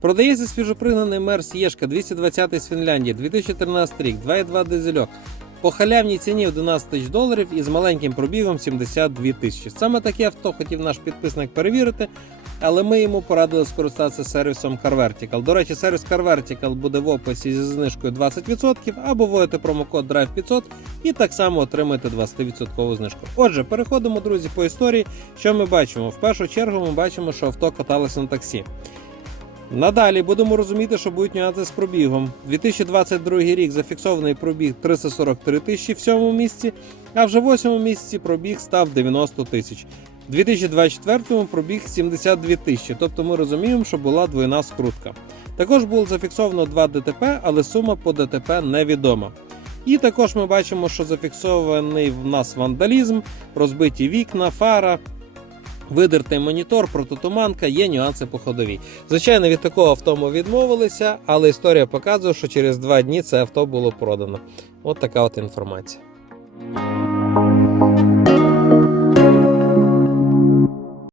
Продається свіжопригнаний Мерс Єшка 220 з Фінляндії, 2013 рік, 2,2 дизельок. По халявній ціні 11 тисяч доларів і з маленьким пробігом 72 тисячі. Саме таке авто хотів наш підписник перевірити, але ми йому порадили скористатися сервісом CarVertical. До речі, сервіс CarVertical буде в описі зі знижкою 20% або вводите промокод DRIVE500 і так само отримаєте 20% знижку. Отже, переходимо, друзі, по історії. Що ми бачимо? В першу чергу ми бачимо, що авто каталося на таксі. Надалі будемо розуміти, що будуть нюанси з пробігом. 2022 рік зафіксований пробіг 343 тисячі в сьомому місці, а вже в восьмому місяці пробіг став 90 тисяч. У 2024 пробіг 72 тисячі, тобто ми розуміємо, що була двойна скрутка. Також було зафіксовано два ДТП, але сума по ДТП невідома. І також ми бачимо, що зафіксований в нас вандалізм, розбиті вікна, фара, видертий монітор, прототуманка, є нюанси по ходовій. Звичайно, від такого авто ми відмовилися, але історія показує, що через два дні це авто було продано. От така от інформація.